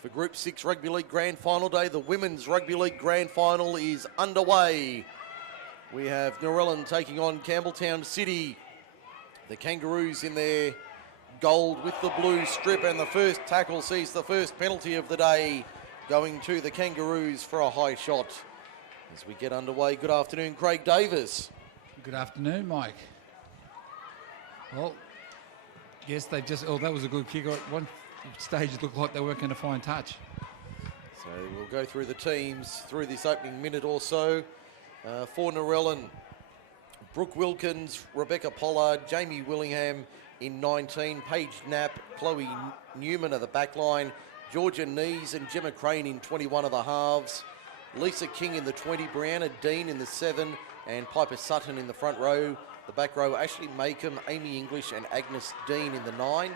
for Group 6 Rugby League Grand Final Day. The Women's Rugby League Grand Final is underway. We have Narellan taking on Campbelltown City. The Kangaroos in their gold with the blue strip, and the first tackle sees the first penalty of the day going to the Kangaroos for a high shot. As we get underway, good afternoon, Craig Davis. Good afternoon, Mike. Well, yes, they just, that was a good kick. At one stage it looked like they weren't going to find touch. So we'll go through the teams through this opening minute or so. For Narellan, Brooke Wilkins, Rebecca Pollard, Jamie Willingham in 19, Paige Knapp, Chloe Newman of the back line, Georgia Nees and Gemma Crane in 21 of the halves, Lisa King in the 20, Brianna Dean in the 7, and Piper Sutton in the front row. The back row, Ashley Makem, Amy English and Agnes Dean in the 9.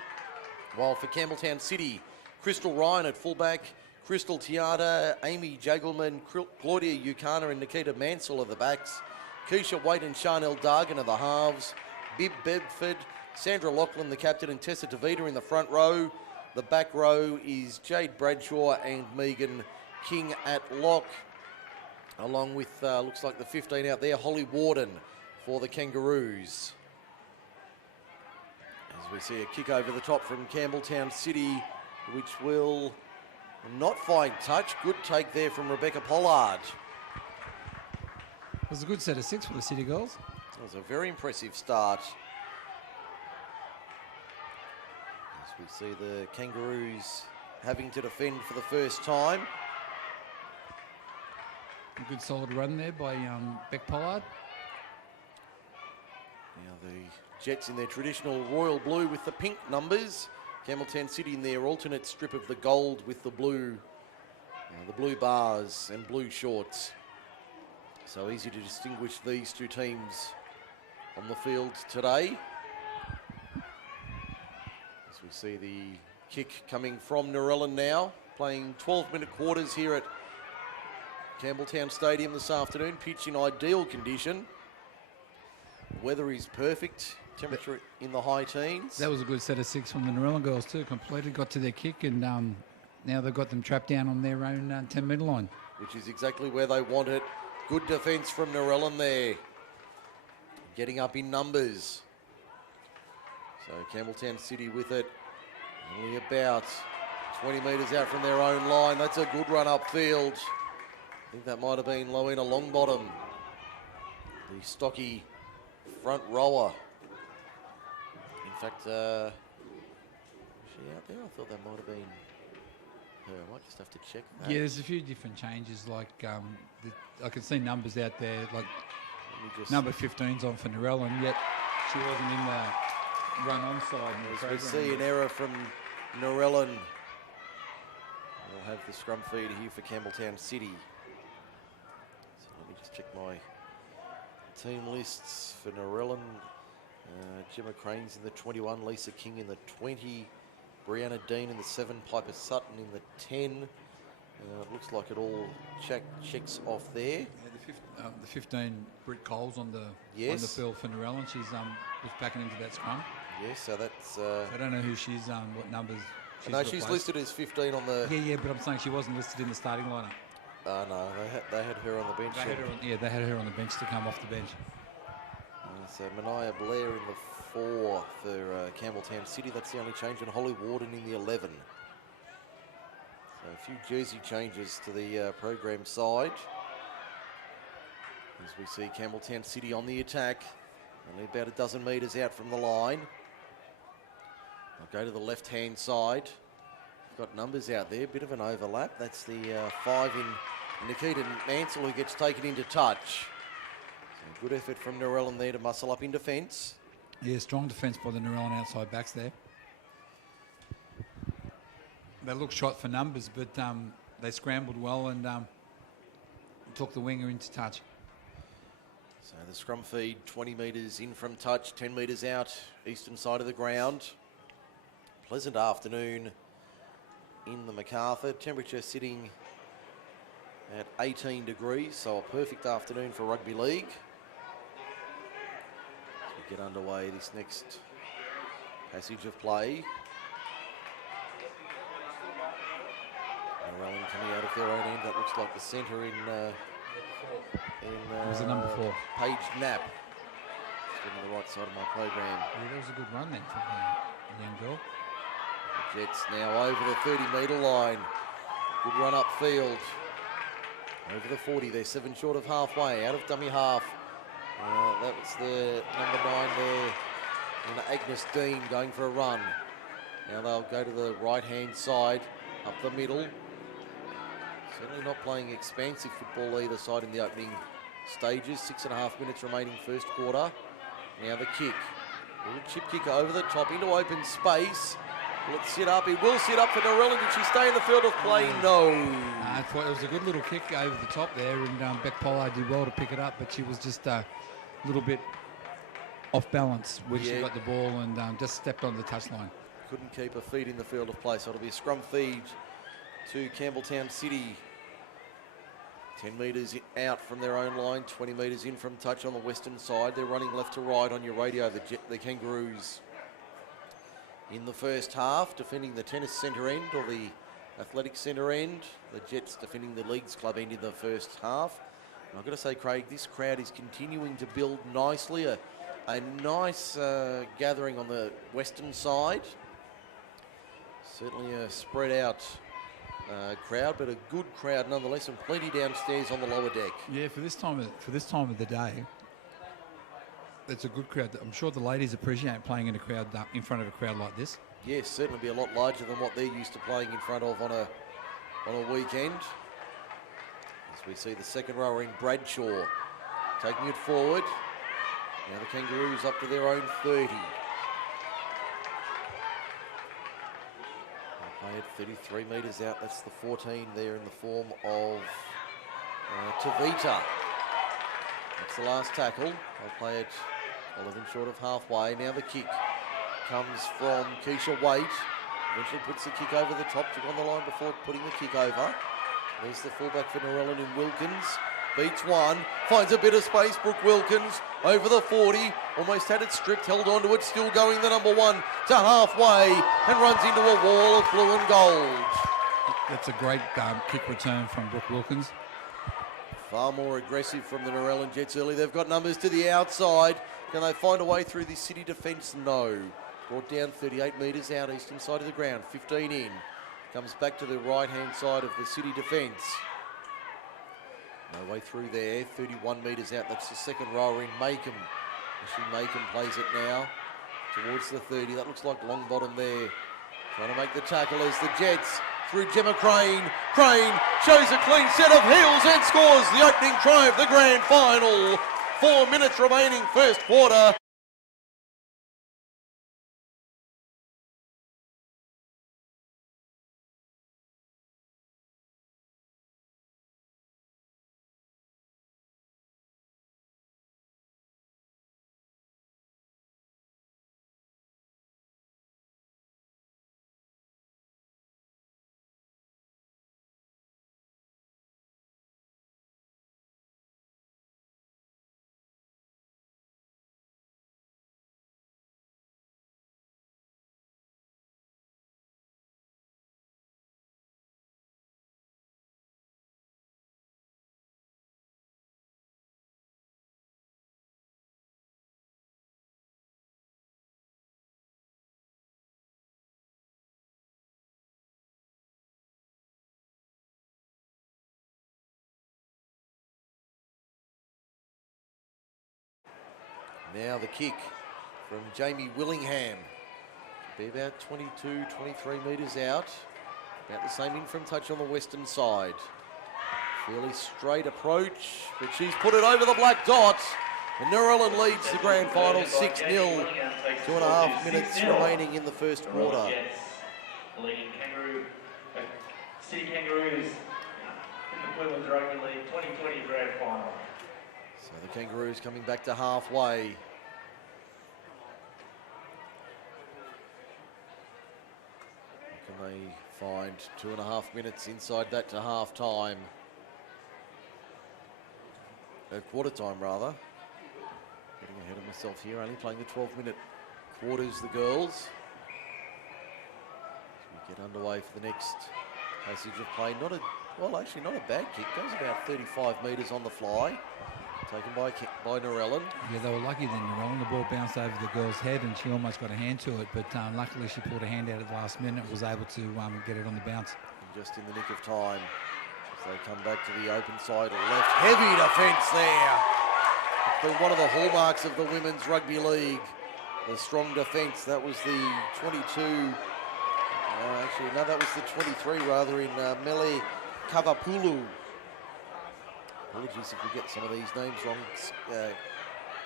While for Campbelltown City, Crystal Ryan at fullback, Crystal Tiata, Amy Jagelman, Claudia Ukana and Nikita Mansell of the backs, Keisha Waite and Charnel Dargan of the halves, Bib Bedford, Sandra Lachlan, the captain, and Tessa DeVita in the front row. The back row is Jade Bradshaw and Megan King at lock, along with, looks like the 15 out there, Holly Warden for the Kangaroos. As we see a kick over the top from Campbelltown City, which will not find touch. Good take there from Rebecca Pollard. It was a good set of 6 for the City Girls. It was a very impressive start. As we see the Kangaroos having to defend for the first time. A good solid run there by Beck Pollard. Now the Jets in their traditional royal blue with the pink numbers. Campbelltown City in their alternate strip of the gold with the blue bars and blue shorts. So easy to distinguish these two teams on the field today. As we see the kick coming from Narellan now, playing 12-minute quarters here at Campbelltown Stadium this afternoon. Pitch in ideal condition. Weather is perfect. Temperature in the high teens. That was a good set of 6 from the Narellan girls too. Completed, got to their kick, and now they've got them trapped down on their own 10-metre line. Which is exactly where they want it. Good defence from Narellan there. Getting up in numbers. So Campbelltown City with it. Only about 20 metres out from their own line. That's a good run upfield. I think that might have been Loena Longbottom, the stocky front rower. In fact, was she out there? I thought that might have been her. I might just have to check that. Yeah, there's a few different changes. Like I can see numbers out there. Like number 15's on for Narellan, yet she wasn't in the run-on side. As we see an error from Narellan. We'll have the scrum feed here for Campbelltown City. So let me just check my team lists for Narellan. Gemma Crane's in the 21, Lisa King in the 20, Brianna Dean in the 7, Piper Sutton in the 10. It looks like it all checks off there. Yeah, the 15, Britt Coles on the field for Narellan. She's was backing into that scrum. Yes, so that's. I don't know who she's what numbers. She's listed as 15 on the. Yeah, but I'm saying she wasn't listed in the starting lineup. No, they had her on the bench. They had her on the bench to come off the bench. So Mania Blair in the 4 for Campbelltown City. That's the only change, and Holly Warden in the 11. So a few jersey changes to the program side. As we see Campbelltown City on the attack. Only about a dozen metres out from the line. I'll go to the left-hand side. Got numbers out there, bit of an overlap. That's the 5 in Nikita Mansell who gets taken into touch. So good effort from Narellan there to muscle up in defence. Yeah, strong defence by the Narellan outside backs there. They look shot for numbers, but they scrambled well and took the winger into touch. So the scrum feed 20 metres in from touch, 10 metres out, eastern side of the ground. Pleasant afternoon in the MacArthur. Temperature sitting at 18 degrees, so a perfect afternoon for rugby league. As we get underway this next passage of play. coming out of their own end. That looks like the centre in it was the number 4. Paige Knapp. Just on the right side of my program. Yeah, that was a good run then from the young girl. The Jets now over the 30-metre line. Good run upfield. Over the 40, they're 7 short of halfway, out of dummy half. That was the number 9 there, and Agnes Dean going for a run. Now they'll go to the right-hand side, up the middle. Certainly not playing expansive football either side in the opening stages. 6.5 minutes remaining first quarter. Now the kick. Little chip kick over the top into open space. Will it sit up? It will sit up for Narellan. Did she stay in the field of play? No. I thought it was a good little kick over the top there, and Beck Pollard did well to pick it up, but she was just a little bit off balance when she got the ball and just stepped on the touchline. Couldn't keep her feet in the field of play, so it'll be a scrum feed to Campbelltown City. 10 metres out from their own line, 20 metres in from touch on the western side. They're running left to right on your radio, the Kangaroos. In the first half, defending the tennis centre end or the athletic centre end. The Jets defending the Leagues Club end in the first half. And I've got to say, Craig, this crowd is continuing to build nicely. A nice gathering on the western side. Certainly a spread out crowd, but a good crowd nonetheless, and plenty downstairs on the lower deck. Yeah, for this time of the day, it's a good crowd. I'm sure the ladies appreciate playing in a crowd in front of a crowd like this. Yes, certainly be a lot larger than what they're used to playing in front of on a weekend. As we see the second rower in Bradshaw taking it forward. Now the Kangaroos up to their own 30. They play at 33 metres out. That's the 14 there in the form of Tavita. That's the last tackle. They'll play it 11 short of halfway. Now the kick comes from Keisha Waite. Eventually puts the kick over the top. Took on the line before putting the kick over. There's the fullback for Narellan in Wilkins. Beats one. Finds a bit of space. Brooke Wilkins over the 40. Almost had it stripped. Held onto it. Still going the number 1 to halfway. And runs into a wall of blue and gold. That's a great kick return from Brooke Wilkins. Far more aggressive from the Narellan Jets early. They've got numbers to the outside. Can they find a way through the City defence? No. Brought down 38 metres out eastern side of the ground. 15 in. Comes back to the right-hand side of the City defence. No way through there. 31 metres out. That's the second rower in Macomb. Ashley Macomb plays it now towards the 30. That looks like long bottom there. Trying to make the tackle as the Jets through Gemma Crane. Crane shows a clean set of heels and scores the opening try of the grand final. 4 minutes remaining first quarter. Now the kick from Jamie Willingham. Be about 22, 23 metres out. About the same in from touch on the western side. Fairly straight approach, but she's put it over the black dot. And Narellan leads the grand final 6-0. 2.5 minutes remaining in the first quarter. Leading City Kangaroos in the Women's Rugby League 2020 grand final. So the Kangaroos coming back to halfway. Can they find 2.5 minutes inside that to half time? Quarter time rather. Getting ahead of myself here, only playing the 12-minute quarters, the girls. As we get underway for the next Passage of play, actually not a bad kick. Goes about 35 metres on the fly. Taken by Narellan. Yeah, they were lucky then, Narellan. The ball bounced over the girl's head and she almost got a hand to it, but luckily she pulled a hand out at the last minute and was able to get it on the bounce. And just in the nick of time, as they come back to the open side left. Heavy defence there. It's been one of the hallmarks of the Women's Rugby League. The strong defence. That was the 22... actually, no, that was the 23 rather in Mele Kavapulu. Apologies if we get some of these names wrong.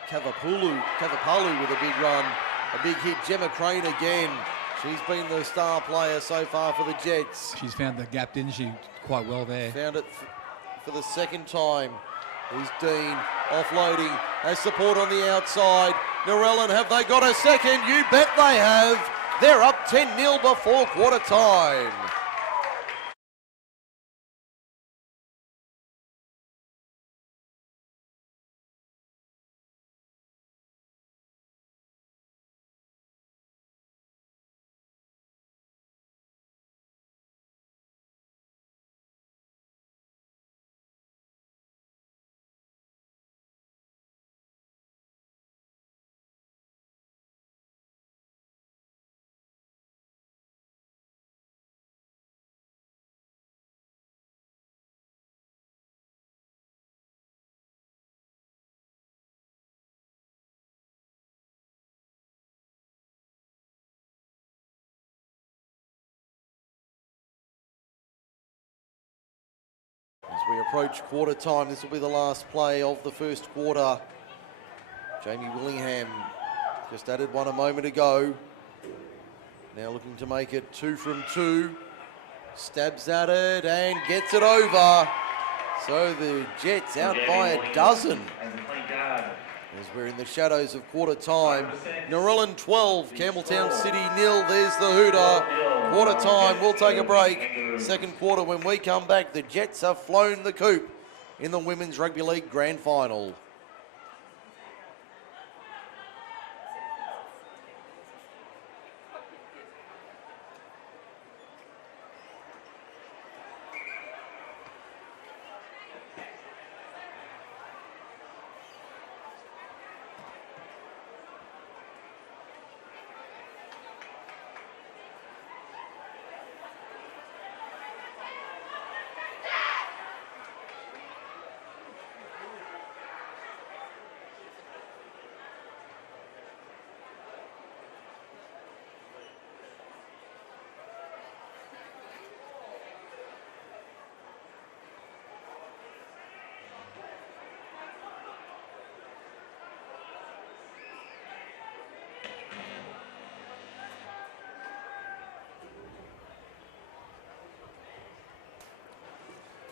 Kavapalu with a big run, a big hit. Gemma Crane again. She's been the star player so far for the Jets. She's found the gap, didn't she? Quite well there. Found it for the second time. Here's Dean offloading. Has support on the outside. Narellan, have they got a second? You bet they have. They're up 10-0 before quarter time. As we approach quarter time, this will be the last play of the first quarter. Jamie Willingham just added one a moment ago. Now looking to make it 2 from 2. Stabs at it and gets it over. So the Jets out by a dozen. As we're in the shadows of quarter time. Narellan 12, Campbelltown City 0. There's the hooter. Quarter time, we'll take a break. Second quarter, when we come back, the Jets have flown the coop in the Women's Rugby League Grand Final.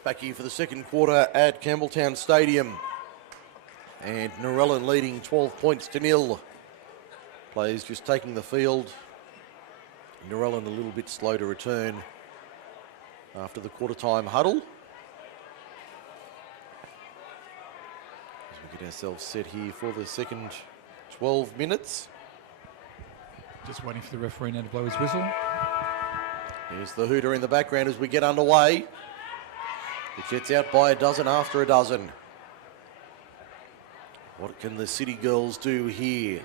Back here for the second quarter at Campbelltown Stadium. And Narellan leading 12 points to 0. Players just taking the field. Narellan a little bit slow to return after the quarter time huddle. As we get ourselves set here for the second 12 minutes. Just waiting for the referee now to blow his whistle. Here's the hooter in the background as we get underway. The Jets out by a dozen after a dozen. What can the City girls do here?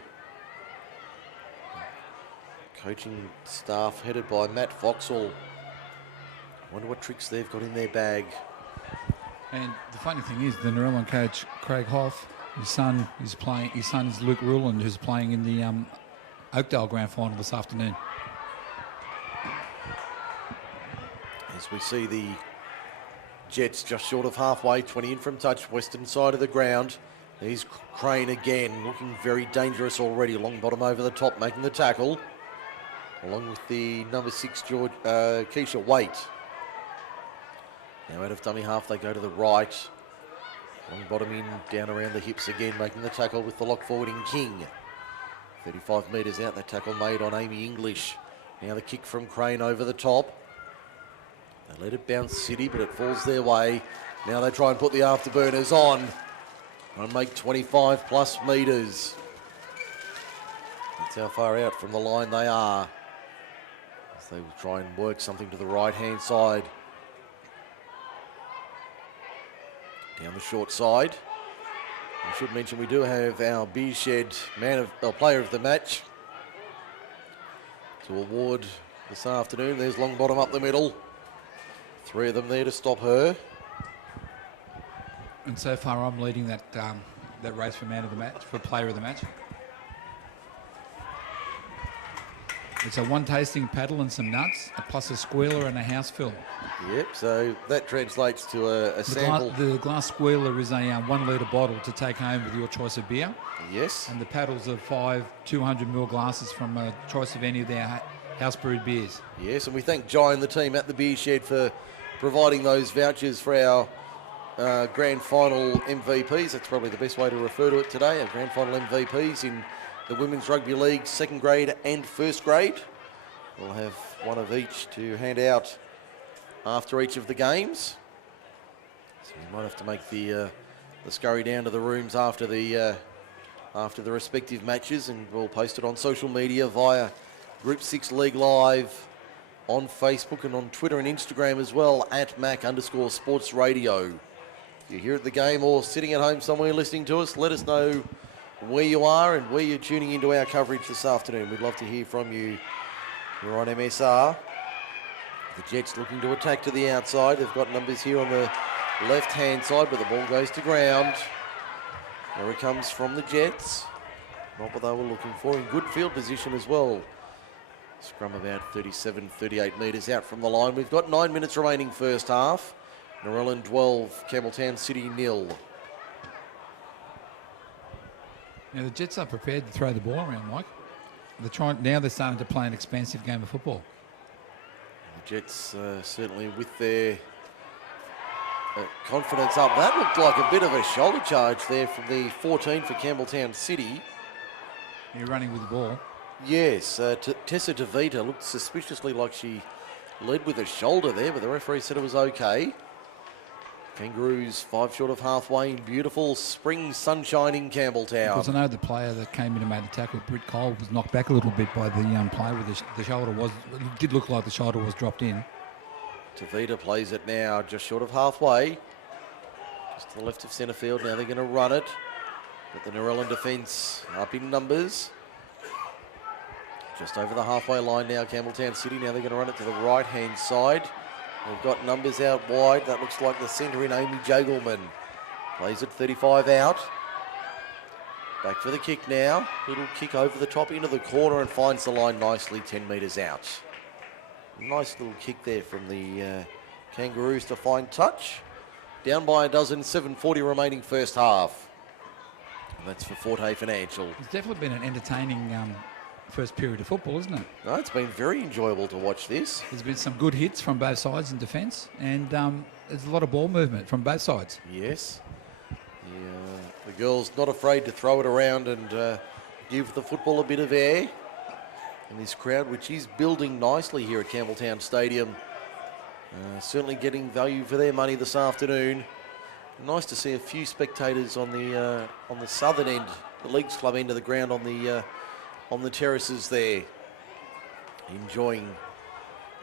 Coaching staff headed by Matt Foxall. Wonder what tricks they've got in their bag. And the funny thing is, the Narellan coach, Craig Hoff, his son is Luke Ruland, who's playing in the Oakdale Grand Final this afternoon. As we see the Jets just short of halfway, 20 in from touch, western side of the ground. There's Crane again, looking very dangerous already. Long bottom over the top, making the tackle. Along with the number 6, Keisha Waite. Now out of dummy half, they go to the right. Long bottom in, down around the hips again, making the tackle with the lock forward in King. 35 metres out, that tackle made on Amy English. Now the kick from Crane over the top. They let it bounce City, but it falls their way. Now they try and put the afterburners on and make 25 plus metres. That's how far out from the line they are. As they will try and work something to the right-hand side. Down the short side. I should mention we do have our Beer Shed player of the match to award this afternoon. There's Longbottom up the middle. 3 of them there to stop her. And so far, I'm leading that that race for man of the match, for player of the match. It's a 1 tasting paddle and some nuts, plus a squealer and a house fill. Yep, so that translates to a sample. The glass squealer is a 1 litre bottle to take home with your choice of beer. Yes. And the paddles are 5 200ml glasses from a choice of any of their house brewed beers. Yes, and we thank Jai and the team at the Beer Shed for providing those vouchers for our grand final MVPs. That's probably the best way to refer to it today, our grand final MVPs in the Women's Rugby League 2nd grade and 1st grade. We'll have one of each to hand out after each of the games. So we might have to make the scurry down to the rooms after the respective matches, and we'll post it on social media via Group 6 League Live on Facebook and on Twitter and Instagram as well, at @Mac_Sports Radio. If you're here at the game or sitting at home somewhere listening to us, let us know where you are and where you're tuning into our coverage this afternoon. We'd love to hear from you. We're on MSR. The Jets looking to attack to the outside. They've got numbers here on the left-hand side, but the ball goes to ground. There it comes from the Jets. Not what they were looking for. In good field position as well. Scrum about 37, 38 metres out from the line. We've got 9 minutes remaining first half. Narellan 12, Campbelltown City 0. Now, the Jets are prepared to throw the ball around, Mike. Now they're starting to play an expansive game of football. The Jets certainly with their confidence up. That looked like a bit of a shoulder charge there from the 14 for Campbelltown City. You're running with the ball. Yes, Tessa DeVita looked suspiciously like she led with a shoulder there, but the referee said it was okay. Kangaroos 5 short of halfway in beautiful spring sunshine in Campbelltown. Because I know the player that came in and made the tackle, Britt Cole, was knocked back a little bit by the player with the shoulder. It did look like the shoulder was dropped in. DeVita plays it now just short of halfway. Just to the left of centre field. Now they're going to run it. But the Narellan defence up in numbers. Just over the halfway line now, Campbelltown City. Now they're going to run it to the right-hand side. They've got numbers out wide. That looks like the centre in Amy Jagelman. Plays it 35 out. Back for the kick now. Little kick over the top into the corner and finds the line nicely 10 metres out. Nice little kick there from the Kangaroos to find touch. Down by a dozen, 7:40 remaining first half. And that's for Forte Financial. It's definitely been an entertaining first period of football, isn't it? No, it's been very enjoyable to watch this. There's been some good hits from both sides in defence, and there's a lot of ball movement from both sides. Yes. The girls not afraid to throw it around and give the football a bit of air. And this crowd, which is building nicely here at Campbelltown Stadium, certainly getting value for their money this afternoon. Nice to see a few spectators on the southern end, the Leagues Club end of the ground on the terraces there, enjoying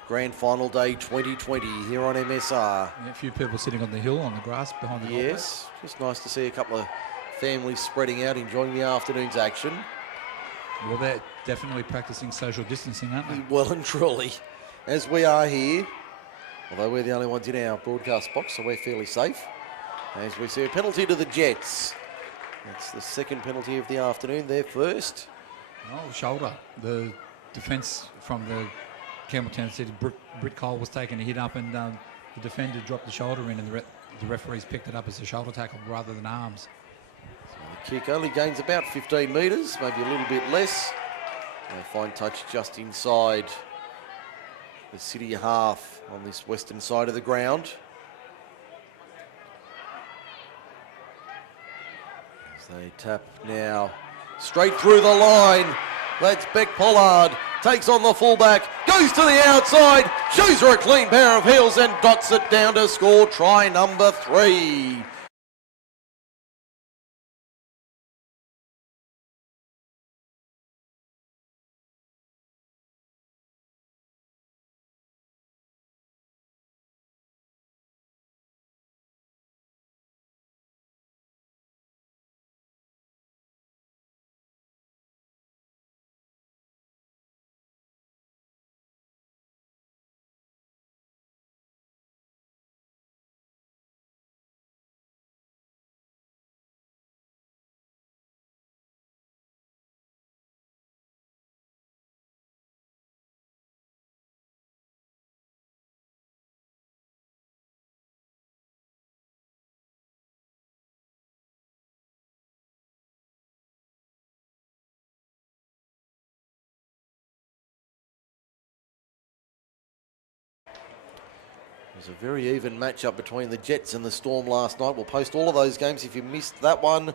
Grand Final Day 2020 here on MSR. Yeah, a few people sitting on the hill on the grass behind the Yes, just nice to see a couple of families spreading out, enjoying the afternoon's action. Well, they're definitely practicing social distancing, aren't they? Well and truly, as we are here, although we're the only ones in our broadcast box, so we're fairly safe. As we see a penalty to the Jets. That's the second penalty of the afternoon, their first. Oh, shoulder. The defence from the Campbelltown City, Britt Cole was taking a hit up, and the defender dropped the shoulder in, and the referees picked it up as a shoulder tackle rather than arms. So the kick only gains about 15 metres, maybe a little bit less. A fine touch just inside the City half on this western side of the ground. As they tap now straight through the line. That's Beck Pollard. Takes on the fullback. Goes to the outside. Shows her a clean pair of heels and dots it down to score try number 3. was a very even matchup between the Jets and the Storm last night. We'll post all of those games if you missed that one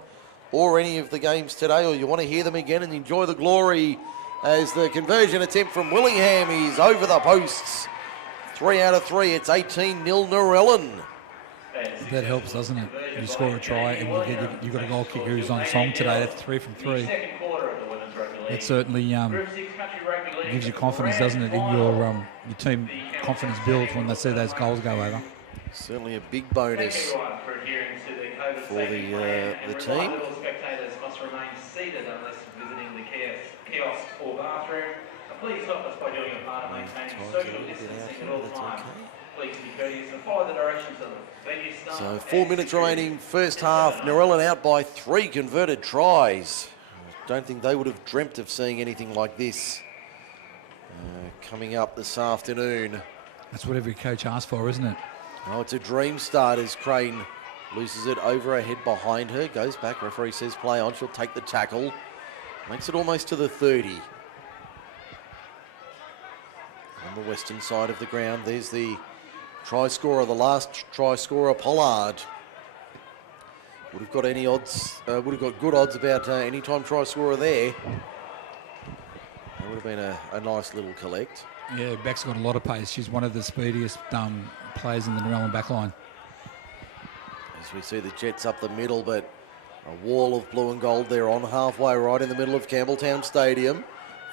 or any of the games today, or you want to hear them again and enjoy the glory as the conversion attempt from Willingham is over the posts. 3 out of 3. It's 18-0 Narellan. That helps, doesn't it? You score a try and you got a goal kicker who's on song today. That's 3 from 3. It certainly gives you confidence, doesn't it, in your team confidence builds when they see those goals go over. Certainly a big bonus for the team. Kiosk or bathroom. Please help us by doing a part of maintaining social distancing at all times. Please be courteous and follow the directions of the venue staff. So 4 minutes remaining, first half. Narellan out by 3 converted tries. Don't think they would have dreamt of seeing anything like this coming up this afternoon. That's what every coach asks for, isn't it? Oh, it's a dream start as Crane loses it over her head behind her. Goes back, referee says play on. She'll take the tackle. Makes it almost to the 30. On the western side of the ground, there's the try scorer, the last try scorer, Pollard. Would have got any odds, would have got good odds about any time try scorer there. That would have been a nice little collect. Yeah, Beck's got a lot of pace. She's one of the speediest players in the Narellan backline. As we see the Jets up the middle, but a wall of blue and gold there on halfway right in the middle of Campbelltown Stadium.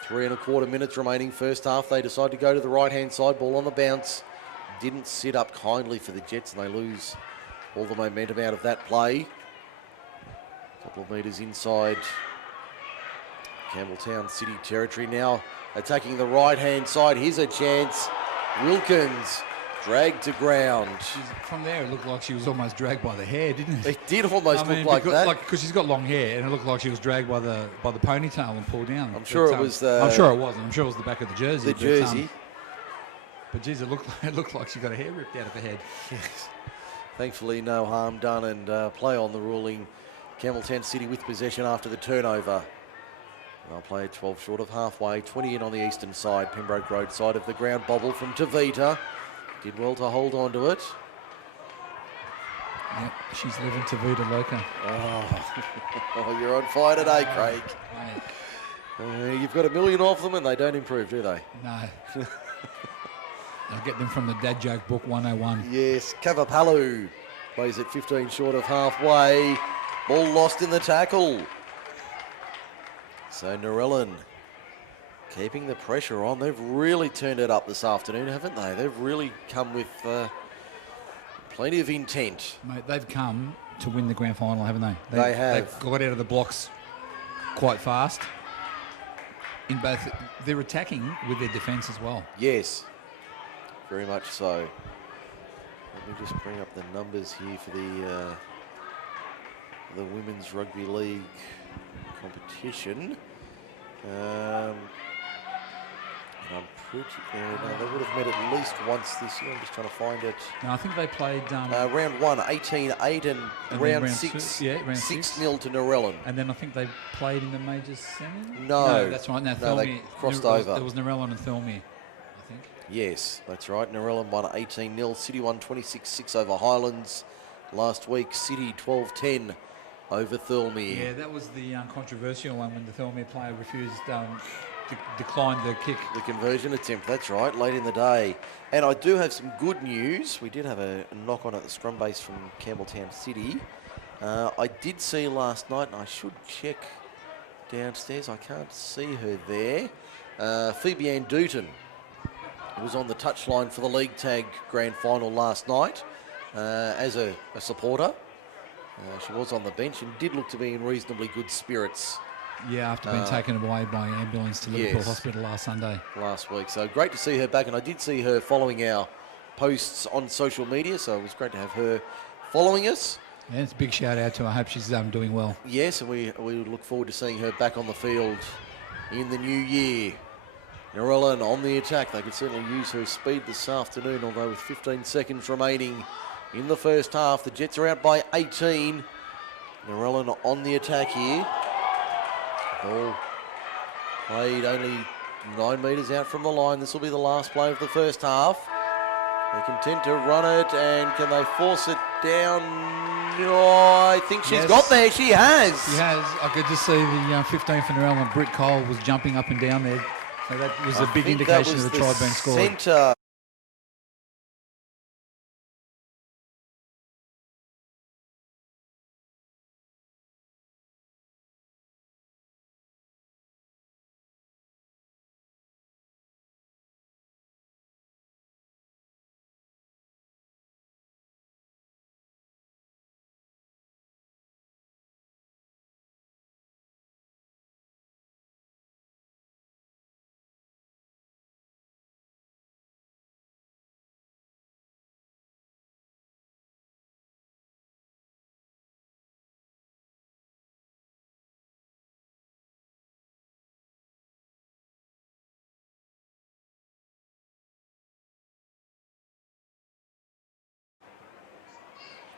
3 1/4 minutes remaining first half. They decide to go to the right-hand side. Ball on the bounce. Didn't sit up kindly for the Jets, and they lose all the momentum out of that play. A couple of metres inside Campbelltown City territory now. Attacking the right-hand side. Here's a chance. Wilkins dragged to ground. From there, it looked like she was almost dragged by the hair, didn't it? It did almost look like that. Because she's got long hair, and it looked like she was dragged by the ponytail and pulled down. I'm sure it was. I'm sure it wasn't. I'm sure it was the back of the jersey. The jersey. But geez, it looked like she got her hair ripped out of her head. Yes. Thankfully, no harm done, and play on the ruling. Campbelltown City with possession after the turnover. They'll play 12 short of halfway. 20 in on the eastern side. Pembroke Road side of the ground. Bobble from Tavita. Did well to hold on to it. Yep, she's living Tavita Loca. Oh, you're on fire today, Craig. Mate. You've got a million of them and they don't improve, do they? No. I'll get them from the Dad Joke Book 101. Yes, Kavapalu plays it 15 short of halfway. Ball lost in the tackle. So Narellan keeping the pressure on. They've really turned it up this afternoon, haven't they? They've really come with plenty of intent. Mate, they've come to win the grand final, haven't they? They have. They've got out of the blocks quite fast. In both, they're attacking with their defence as well. Yes, very much so. Let me just bring up the numbers here for the Women's Rugby League competition. And I'm pretty, no, they would have met at least once this year. I'm just trying to find it. No, I think they played... round 1, 18-8, and round 6, 6-0 to Narellan. And then I think they played in the major semi? No, that's right. Now, no, they crossed over. There was Narellan and Thilmere, I think. Yes, that's right. Narellan won 18-0. City won 26-6 over Highlands last week. City 12-10 over Thilmere. Yeah, that was the controversial one when the Thilmere player refused... declined the kick. The conversion attempt, that's right, late in the day. And I do have some good news. We did have a knock on at the scrum base from Campbelltown City. I did see last night, and I should check downstairs. I can't see her there. Phoebe Ann Dutton was on the touchline for the League Tag Grand Final last night as a supporter. She was on the bench and did look to be in reasonably good spirits. Yeah, after being taken away by ambulance to Liverpool Hospital last Sunday. Last week. So great to see her back, and I did see her following our posts on social media, so it was great to have her following us. Yeah, it's a big shout out to her. I hope she's doing well. Yes, and we look forward to seeing her back on the field in the new year. Narellan on the attack. They could certainly use her speed this afternoon, although with 15 seconds remaining in the first half, the Jets are out by 18. Narellan on the attack here. Ball played only 9 metres out from the line. This will be the last play of the first half. They're content to run it, and can they force it down? Oh, I think she's got there. She has. She has. I could just see the 15 for Narellan. Britt Cole was jumping up and down there. So that was a big indication of the try being scored. Centre.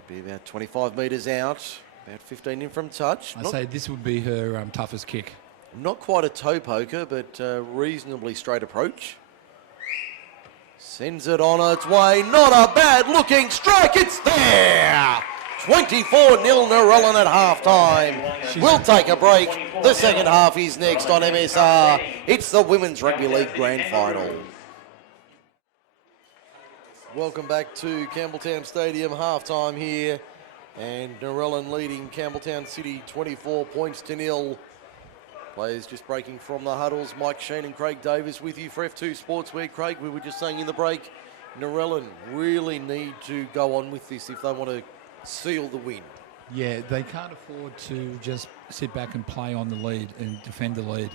Be about 25 metres out, about 15 in from touch. I'd say this would be her toughest kick. Not quite a toe poker, but reasonably straight approach. Sends it on its way. Not a bad looking strike. It's there. 24-0 Narellan at half time. We'll take a break. The second half is next on MSR. It's the Women's Rugby League Grand Final. Welcome back to Campbelltown Stadium, half-time here, and Narellan leading Campbelltown City 24 points to 0. Players just breaking from the huddles. Mike Sheen and Craig Davis with you for F2 Sportswear. Craig, we were just saying in the break, Narellan really need to go on with this if they want to seal the win. Yeah, they can't afford to just sit back and play on the lead and defend the lead.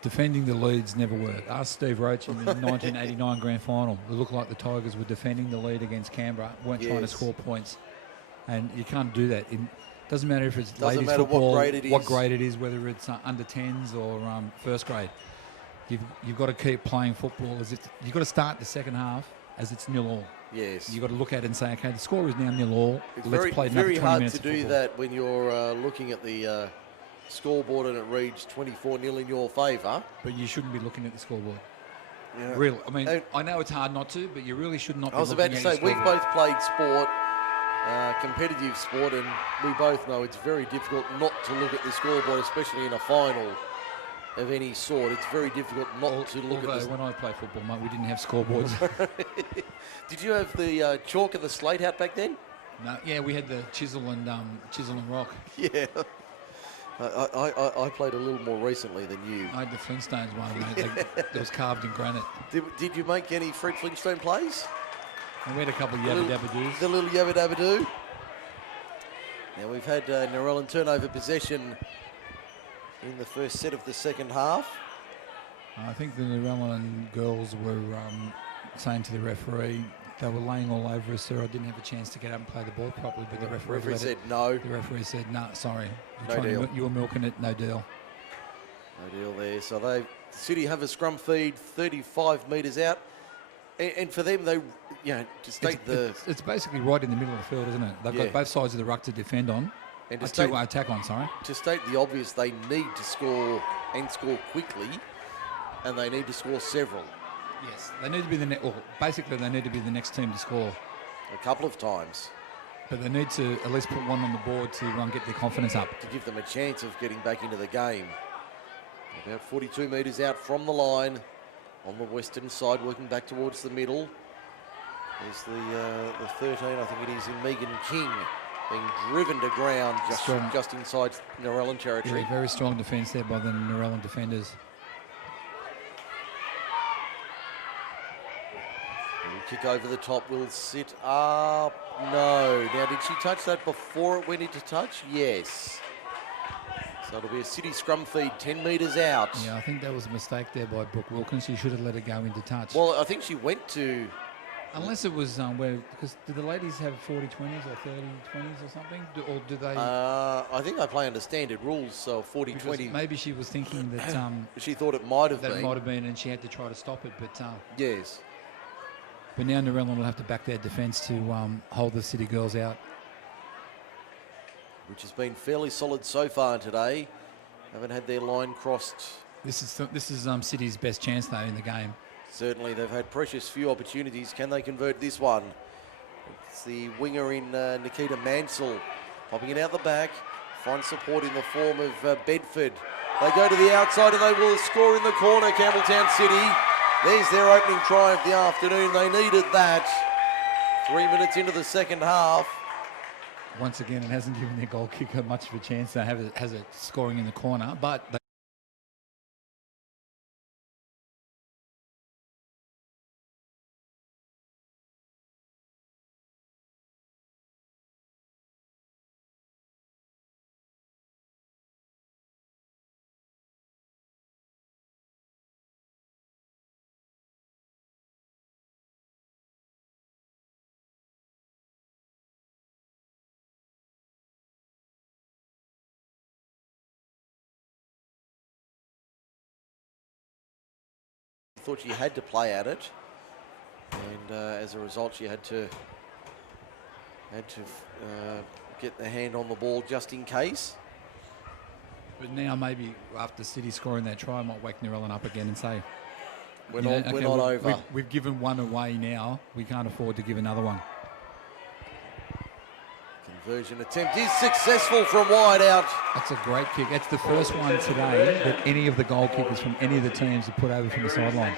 Defending the leads never work. Ask Steve Roach in the 1989 Grand Final. It looked like the Tigers were defending the lead against Canberra, weren't trying to score points. And you can't do that. It doesn't matter if it's ladies football, what grade it is, whether it's under 10s or first grade. You've got to keep playing football. You've got to start the second half as it's 0-0. Yes. You've got to look at it and say, okay, the score is now 0-0. Let's play another 20 minutes of football. Very hard to do that when you're looking at the scoreboard and it reads 24-0 in your favour. But you shouldn't be looking at the scoreboard. Yeah. Really. I mean, I know it's hard not to, but you really should not be looking at the scoreboard. I was about to say, we've both played sport, competitive sport, and we both know it's very difficult not to look at the scoreboard, especially in a final of any sort. It's very difficult not to look at the... when I played football, mate, we didn't have scoreboards. Did you have the chalk and the slate out back then? No, yeah, we had the chisel and rock. Yeah. I played a little more recently than you. I had the Flintstones one, mate. That was carved in granite. Did you make any Fred Flintstone plays? And we had a couple of yabba-dabba-doos. The little yabba-dabba-doo. Now we've had Narellan turn over possession in the first set of the second half. I think the Narellan girls were saying to the referee, they were laying all over us, sir. I didn't have a chance to get up and play the ball properly, but the referee said no. The referee said, nah, sorry. No deal. You were milking it, no deal. No deal there. So City have a scrum feed 35 metres out. And for them, they, to state it's basically right in the middle of the field, isn't it? They've got both sides of the ruck to defend on. And attack on, sorry. To state the obvious, they need to score and score quickly, and they need to score several. Yes, they need to be basically they need to be the next team to score. A couple of times. But they need to at least put one on the board to get their confidence up. To give them a chance of getting back into the game. About 42 metres out from the line on the western side, working back towards the middle. There's the 13, I think it is, in Megan King, being driven to ground just inside Narellan territory. Yeah, very strong defence there by the Narellan defenders. Kick over the top will sit up. No. Now, did she touch that before it went into touch? Yes. So it'll be a City scrum feed 10 metres out. Yeah, I think that was a mistake there by Brooke Wilkins. She should have let it go into touch. Well, I think she went to... Unless it was because do the ladies have 40-20s or 30-20s or something? Or do they... I think they play under standard rules, so 40-20. Maybe she was thinking that... she thought it might have been. That it might have been, and she had to try to stop it, but... yes. But now Narellan will have to back their defence to hold the City girls out. Which has been fairly solid so far today. Haven't had their line crossed. This is City's best chance, though, in the game. Certainly, they've had precious few opportunities. Can they convert this one? It's the winger in Nikita Mansell, popping it out the back. Finds support in the form of Bedford. They go to the outside and they will score in the corner, Campbelltown City. There's their opening try of the afternoon. They needed that. 3 minutes into the second half. Once again, it hasn't given their goal kicker much of a chance. They has it scoring in the corner, but they Thought she had to play at it, and as a result, she had to get the hand on the ball just in case. But now maybe after City scoring that try, I might wake Narellan up again and say, We're not over. We've given one away now. We can't afford to give another one. Conversion attempt is successful from wide out. That's a great kick. That's the first one today that any of the goal kickers from any of the teams have put over from the sideline.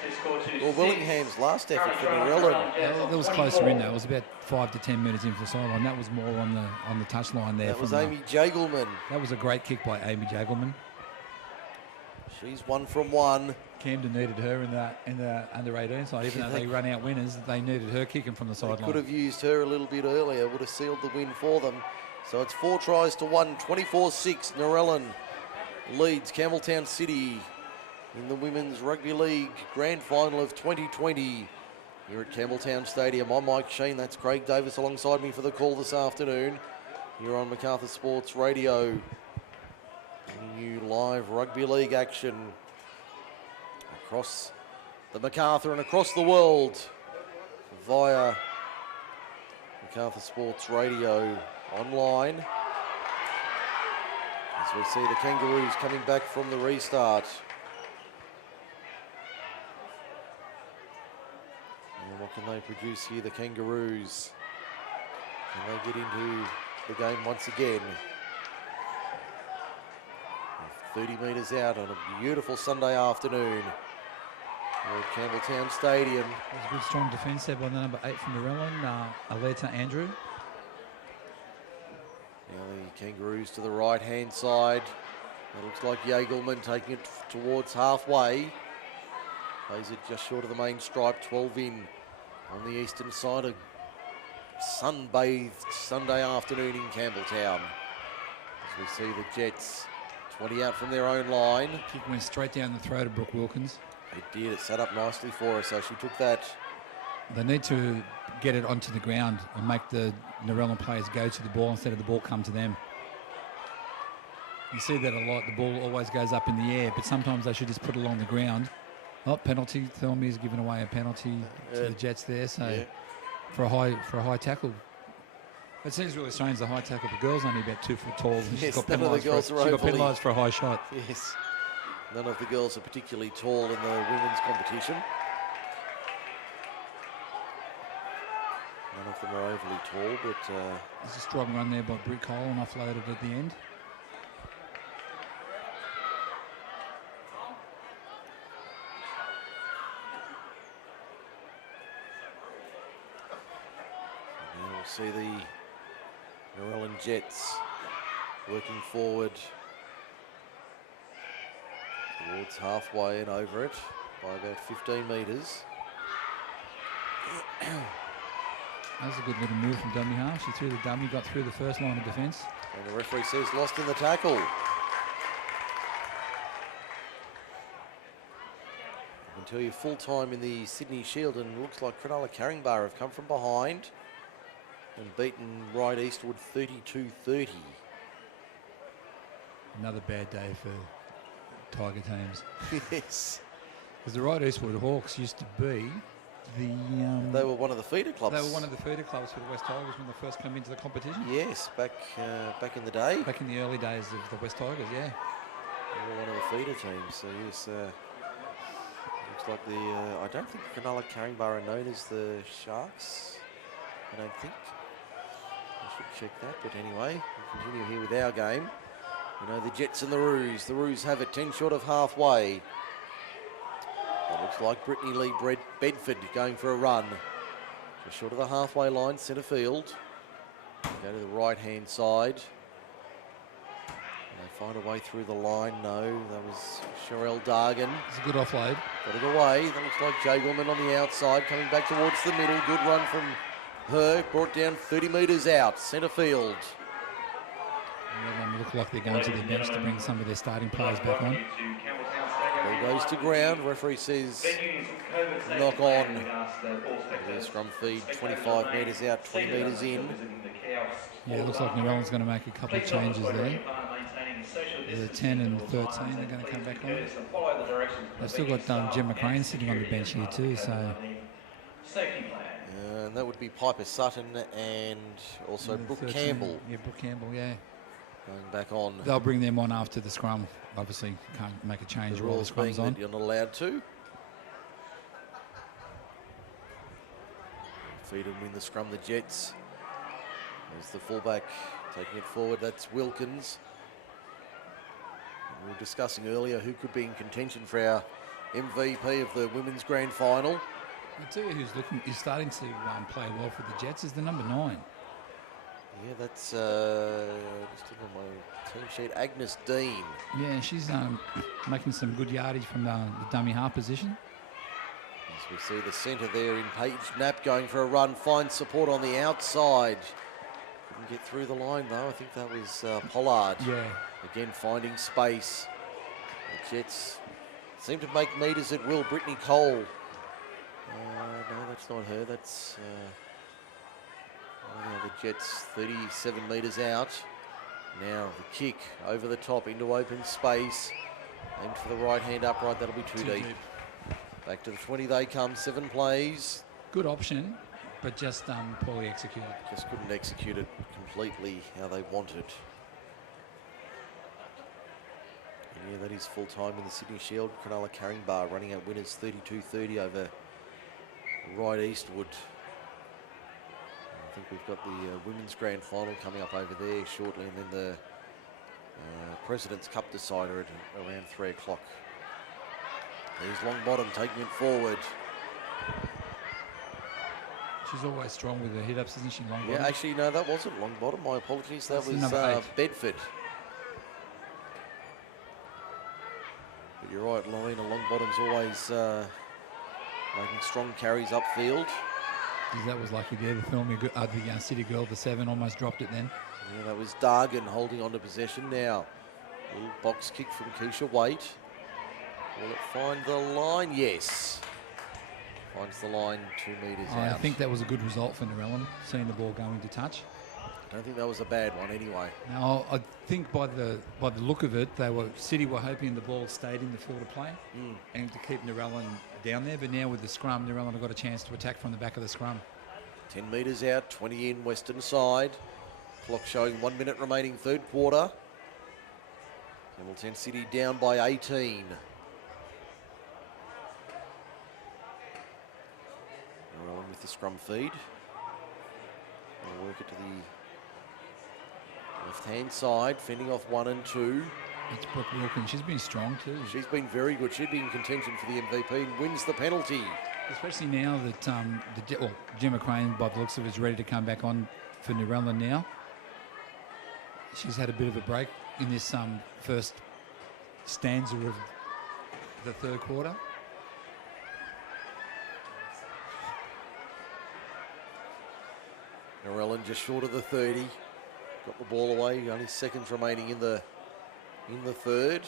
Well, Willingham's last effort for Narellan. That was closer in there. It was about 5 to 10 metres in for the sideline. That was more on the touchline there. That was Amy Jagelman. That was a great kick by Amy Jagelman. She's 1 from 1. Camden needed her in the under 18 side. Even though they run out winners, they needed her kicking from the sideline. They could have used her a little bit earlier. Would have sealed the win for them. So it's 4 tries to 1, 24-6. Narellan leads Campbelltown City in the Women's Rugby League Grand Final of 2020 here at Campbelltown Stadium. I'm Mike Sheen. That's Craig Davis alongside me for the call this afternoon. Here on Macarthur Sports Radio, bringing you live Rugby League action across the Macarthur and across the world via Macarthur Sports Radio online. As we see the Kangaroos coming back from the restart. And what can they produce here, the Kangaroos? Can they get into the game once again? 30 metres out on a beautiful Sunday afternoon at Campbelltown Stadium. It was a good strong defence there by the number 8 from Narellan, Aleta Andrew. Now the Kangaroos to the right-hand side. It looks like Jagelman taking it towards halfway. Plays it just short of the main stripe, 12 in on the eastern side. A sun-bathed Sunday afternoon in Campbelltown. As we see the Jets 20 out from their own line. Kick went straight down the throat of Brooke Wilkins. It did. It set up nicely for her, so she took that. They need to get it onto the ground and make the Narellan players go to the ball instead of the ball come to them. You see that a lot. The ball always goes up in the air, but sometimes they should just put it along the ground. Oh, penalty. Thelma's given away a penalty to the Jets there. So for a high tackle. It seems really strange, the high tackle. The girl's only about 2 foot tall. And yes, she got penalised for a high shot. Yes. None of the girls are particularly tall in the women's competition. None of them are overly tall, but... There's a strong run there by Britt Cole and offloaded at the end. And now we'll see the Narellan Jets working forward towards halfway and over it by about 15 metres. That was a good little move from dummy half. She threw the dummy, got through the first line of defence. And the referee says lost in the tackle. I can tell you full time in the Sydney Shield, and it looks like Cronulla Caringbah have come from behind and beaten Right Eastwood 32-30. Another bad day for Tiger teams. Yes. Because the Right Eastwood Hawks used to be they were one of the feeder clubs. They were one of the feeder clubs for the West Tigers when they first came into the competition. Yes, back in the day. Back in the early days of the West Tigers, yeah. They were one of the feeder teams. So yes, Looks like the, I don't think Cronulla Caringbah are known as the Sharks. I don't think. I should check that, but anyway, we'll continue here with our game. You know, the Jets and the Roos. The Roos have it 10 short of halfway. It looks like Brittany Lee Bedford going for a run. Just short of the halfway line, centre field. Go to the right-hand side. They find a way through the line. No, that was CRL Dargan. It's a good offload. Got it away. That looks like Jagelman on the outside, coming back towards the middle. Good run from her. Brought down 30 metres out, centre field. They look like they're going to the bench to bring some of their starting players back on. Ball goes to ground. Referee says knock on. The scrum feed 25 metres out, 20 metres in. Yeah, it looks like Narellan's going to make a couple of changes there. The 10 and 13 are going to come back on. They've still got Jim McCrane sitting on the bench here too, so... And that would be Piper Sutton and also Brooke Campbell. Yeah, Brooke Campbell, yeah. Going back on. They'll bring them on after the scrum. Obviously, can't make a change while the scrum's on. You're not allowed to. Feed and win the scrum, the Jets. There's the fullback taking it forward. That's Wilkins. We were discussing earlier who could be in contention for our MVP of the women's grand final. I'll tell you who's starting to play well for the Jets is the number 9. Yeah, that's just looking on my team sheet. Agnes Dean. Yeah, she's making some good yardage from the dummy half position. As we see the centre there in Paige Knapp going for a run, finds support on the outside. Couldn't get through the line though. I think that was Pollard. Yeah. Again, finding space. The Jets seem to make metres at will. Brittany Cole. No, that's not her. That's the Jets 37 metres out. Now the kick over the top into open space. Aimed for the right hand upright. That'll be too deep. Back to the 20 they come. 7 plays. Good option, but just poorly executed. Just couldn't execute it completely how they wanted. And yeah, that is full time in the Sydney Shield. Cronulla Caringbah running out winners 32-30 over Right Eastwood. I think we've got the women's grand final coming up over there shortly, and then the President's Cup decider at around 3 o'clock. There's Longbottom taking it forward. She's always strong with the hit-ups, isn't she, Longbottom? Yeah, actually, no, that wasn't Longbottom. My apologies. That was Bedford. But you're right, Lorena Longbottom's always making strong carries upfield. That was lucky there. The the City girl, the 7, almost dropped it then. Yeah, that was Dargan holding on to possession now. Little box kick from Keisha Waite. Will it find the line? Yes. Finds the line 2 metres out. I think that was a good result for Narellan, seeing the ball going to touch. I don't think that was a bad one anyway. Now, I think by the look of it, City were hoping the ball stayed in the field of play and to keep Narellan down there. But now with the scrum, Narellan have got a chance to attack from the back of the scrum. 10 metres out, 20 in, western side. Clock showing 1 minute remaining, third quarter. Campbelltown City down by 18. Narellan with the scrum feed. They'll work it to the left-hand side, fending off 1 and 2. It's Brooke Wilkins. She's been strong too. She's been very good. She'd be in contention for the MVP and wins the penalty. Especially now that Jim McCrane, by the looks of it, is ready to come back on for Narellan now. She's had a bit of a break in this first stanza of the third quarter. Narellan just short of the 30. Got the ball away. Only seconds remaining in the third.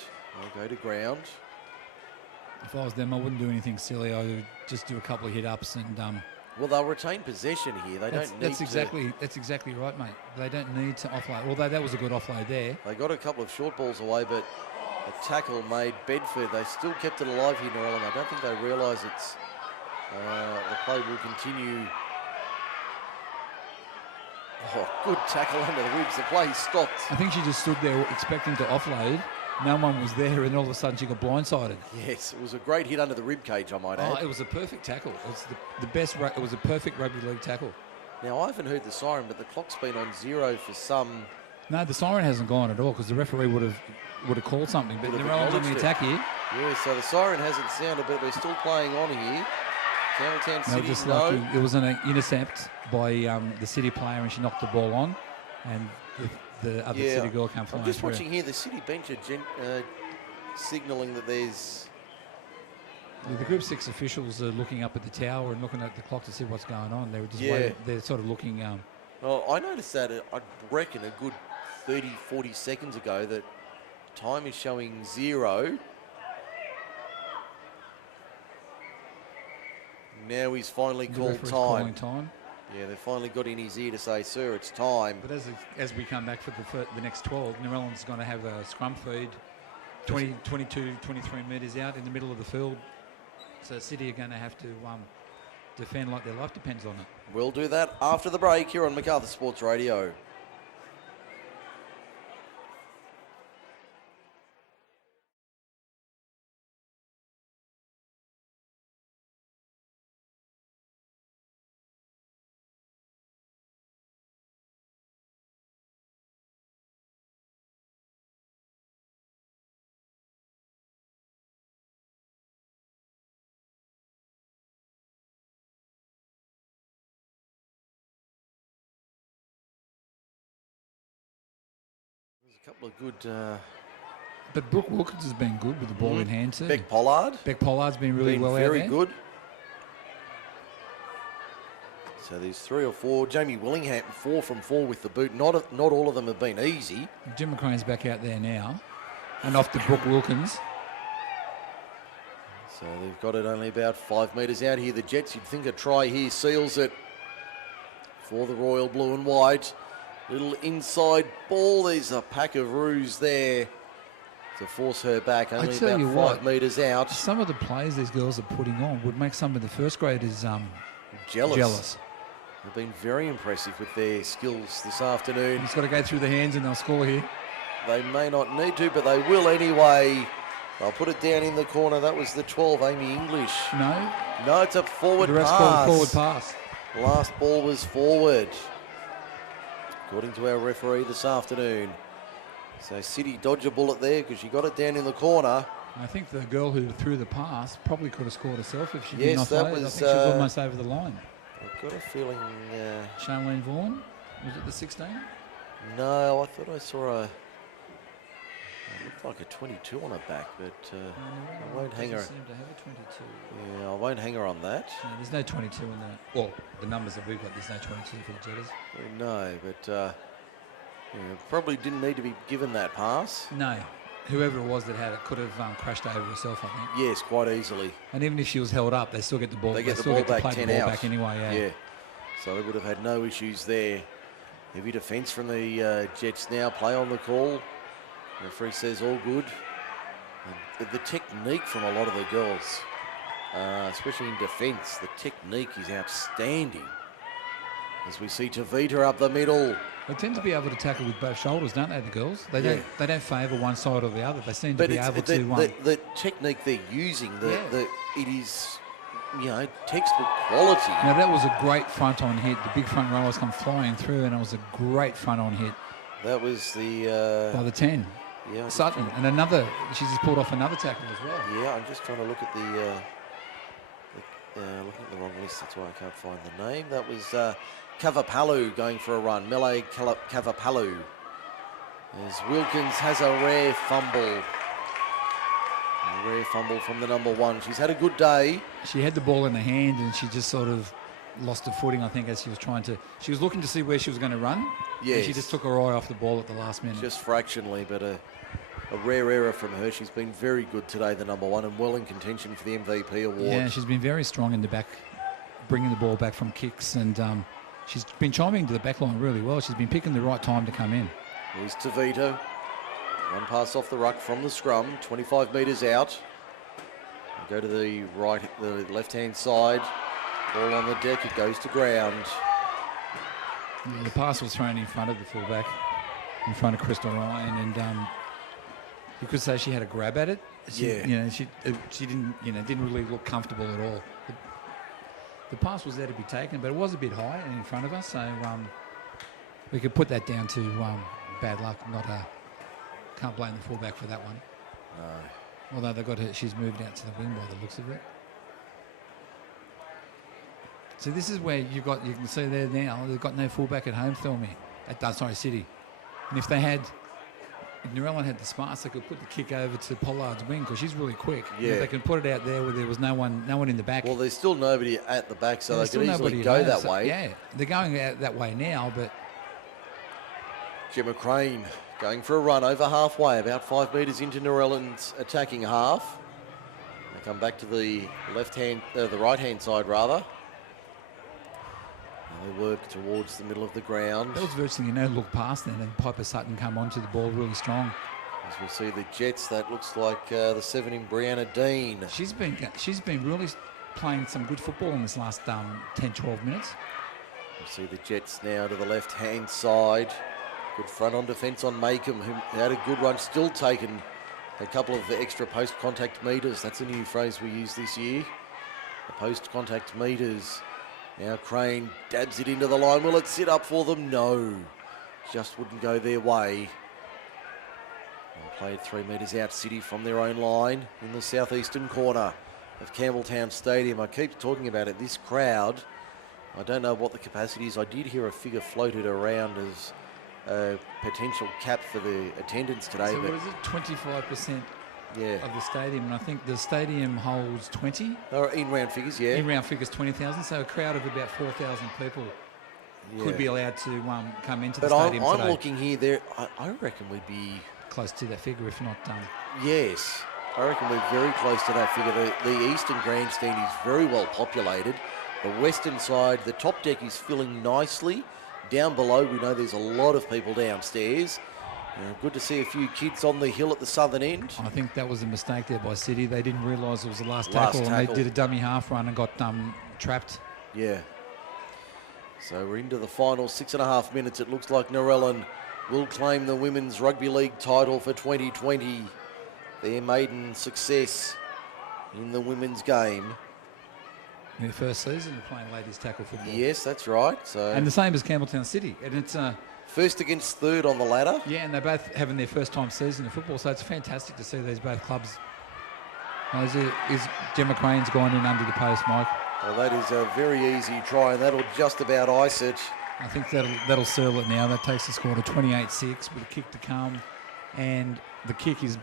They'll go to ground. If I was them, I wouldn't do anything silly. I would just do a couple of hit-ups and... well, they'll retain possession here. That's exactly right, mate. They don't need to offload, although that was a good offload there. They got a couple of short balls away, but a tackle made Bedford. They still kept it alive here, Narellan. I don't think they realise it's... the play will continue. Oh, good tackle under the ribs. The play stopped. I think she just stood there expecting to offload, no one was there, and all of a sudden she got blindsided. Yes, it was a great hit under the rib cage, I might add. Oh, it was a perfect tackle. It was the best. It was a perfect rugby league tackle. Now, I haven't heard the siren, but the clock's been on 0 for some. No, the siren hasn't gone at all because the referee would have called something. But they're all on the attack here. Yeah, so the siren hasn't sounded, but they're still playing on here. Campbelltown City, Just no. lucky. It was an intercept by the City player, and she knocked the ball on, and the other City girl came flying I'm just through. watching here. The City bench are signalling that there's. The Group 6 officials are looking up at the tower and looking at the clock to see what's going on. They were just waiting. They're sort of looking. Well, I noticed that, I reckon, a good 30, 40 seconds ago that time is showing 0. Now he's finally called time. Yeah, they finally got in his ear to say, sir, it's time. But as we come back for the next 12, Narellan's going to have a scrum feed 20, 22, 23 metres out in the middle of the field. So City are going to have to defend like their life depends on it. We'll do that after the break here on MacArthur Sports Radio. A couple of good. But Brooke Wilkins has been good with the ball in hand too. Beck Pollard's been really well very out there. good. So there's 3 or 4. Jamie Willingham 4 from 4 with the boot. Not all of them have been easy. Jim McCrane's back out there now, and off to Brooke Wilkins. So they've got it only about 5 metres out here. The Jets, you'd think a try here seals it for the Royal Blue and White. Little inside ball. There's a pack of roos there to force her back. Only about 5 metres out. Some of the plays these girls are putting on would make some of the first graders jealous. They've been very impressive with their skills this afternoon. It's got to go through the hands and they'll score here. They may not need to, but they will anyway. They'll put it down in the corner. That was the 12, Amy English. No, it's a forward pass. Forward pass. Last ball was forward, according to our referee this afternoon. So City dodge a bullet there because she got it down in the corner. I think the girl who threw the pass probably could have scored herself if she Yes, did not that play. was, I think she was almost over the line. I've got a feeling... Charlene Vaughan, was it the 16? No, I thought I saw it looked like a 22 on her back, but I won't hang her. Seem to have a 22. Yeah, I won't hang her on that. No, there's no 22 in that. Well, the numbers that we've got, there's no 22 for the Jetters. No, but probably didn't need to be given that pass. No. Whoever it was that had it could have crashed over herself, I think. Yes, quite easily. And even if she was held up, they still get the ball. They get the still ball get to back, play 10 the ball out. back anyway. Yeah. So they would have had no issues there. Heavy defence from the Jets now. Play on the call. The referee says all good. And the technique from a lot of the girls, especially in defence, the technique is outstanding. As we see Tavita up the middle. They tend to be able to tackle with both shoulders, don't they, the girls? They don't favour one side or the other. They seem to be able to... The technique they're using, it is, textbook quality. Now, that was a great front-on hit. The big front rowers come flying through, and it was a great front-on hit. That was the... by the 10. Yeah. Sutton. And another... She's just pulled off another tackle as well. Yeah, I'm just trying to look at looking at the wrong list. That's why I can't find the name. That was Kavapalu going for a run. Mele Kavapalu. As Wilkins has a rare fumble. A rare fumble from the number 1. She's had a good day. She had the ball in her hand and she just sort of lost her footing, I think, as she was trying to... She was looking to see where she was going to run. Yes. And she just took her eye off the ball at the last minute. Just fractionally, but a rare error from her. She's been very good today, the number 1, and well in contention for the MVP award. Yeah, she's been very strong in the back, bringing the ball back from kicks, and she's been chiming to the back line really well. She's been picking the right time to come in. Here's Tavita. One pass off the ruck from the scrum, 25 metres out. Go to the left-hand side. Ball on the deck, it goes to ground. Yeah, the pass was thrown in front of the fullback, in front of Crystal Ryan, and you could say she had a grab at it. Yeah. She didn't really look comfortable at all. The pass was there to be taken, but it was a bit high and in front of us, so we could put that down to bad luck. Can't blame the fullback for that one. No. Although they got her, she's moved out to the wing by the looks of it. So this is where you can see there now they've got no fullback at home, City. And if Narellan had the smarts, they could put the kick over to Pollard's wing because she's really quick. Yeah. They can put it out there where there was no one in the back. Well, there's still nobody at the back, so There's they could still easily nobody go at home, that way. Yeah, they're going out that way now, but Gemma Crane going for a run over halfway, about 5 metres into Narellan's attacking half. They come back to the right-hand side rather. And they work towards the middle of the ground. there was virtually no look past then, and Piper Sutton come onto the ball really strong. As we see the Jets, that looks like the 7 in Brianna Dean. She's been really playing some good football in this last 10-12 minutes. We see the Jets now to the left-hand side. Good front on defence on Makem, who had a good run, still taken a couple of extra post-contact metres. That's a new phrase we use this year. The post-contact metres. Now Crane dabs it into the line. Will it sit up for them? No. Just wouldn't go their way. Well, played 3 metres out City from their own line in the southeastern corner of Campbelltown Stadium. I keep talking about it. This crowd, I don't know what the capacity is. I did hear a figure floated around as a potential cap for the attendance today. So what is it, 25% yeah, of the stadium? And I think the stadium holds 20. Or in-round figures, yeah. In-round figures 20,000, so a crowd of about 4,000 people could be allowed to come into the stadium I'm today. looking here, I reckon we'd be Close to that figure, if not done. yes, I reckon we're very close to that figure. The eastern grandstand is very well populated. The western side, the top deck is filling nicely. Down below, we know there's a lot of people downstairs. Good to see a few kids on the hill at the southern end. I think that was a mistake there by City. They didn't realise it was the last tackle, and they did a dummy half run and got trapped. Yeah. So we're into the final 6.5 minutes. It looks like Narellan will claim the Women's Rugby League title for 2020. Their maiden success in the women's game. In their first season of playing ladies tackle football. Yes, that's right. So and the same as Campbelltown City. And it's first against third on the ladder. yeah, and they're both having their first time season of football, so it's fantastic to see these both clubs. Is Gemma Crane's gone in under the post, Mike? Well, that is a very easy try, and that'll just about ice it. I think that'll seal it now. That takes the score to 28-6 with a kick to come, and the kick is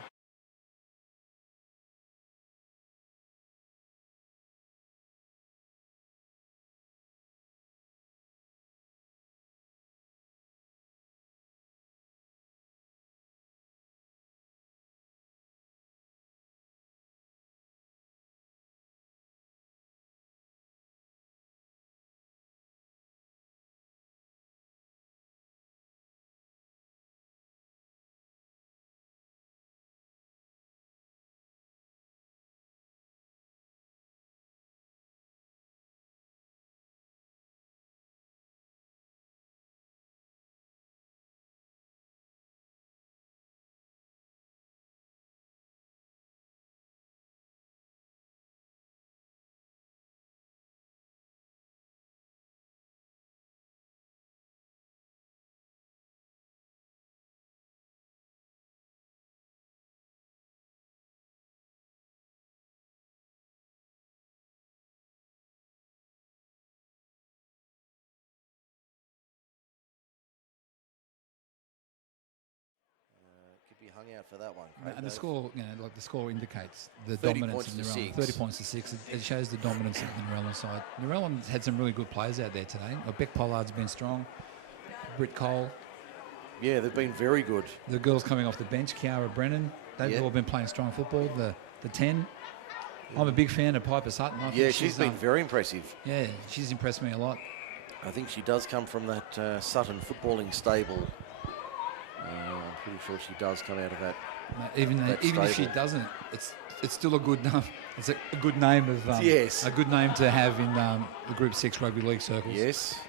Could be hung out for that one. and the score, like the score indicates the 30 dominance points of to Narellan. 6. 30 points to 6. It shows the dominance of the Narellan side. Narellan's had some really good players out there today. Beck Pollard's been strong. Britt Cole. Yeah, they've been very good. The girls coming off the bench, Kiara Brennan. They've all been playing strong football. The 10. I'm a big fan of Piper Sutton. I think She's been very impressive. Yeah, she's impressed me a lot. I think she does come from that Sutton footballing stable. I'm pretty sure she does come out of that. Even if she doesn't, it's still a good name. It's a good name of yes, a good name to have in the Group 6 rugby league circles. Yes.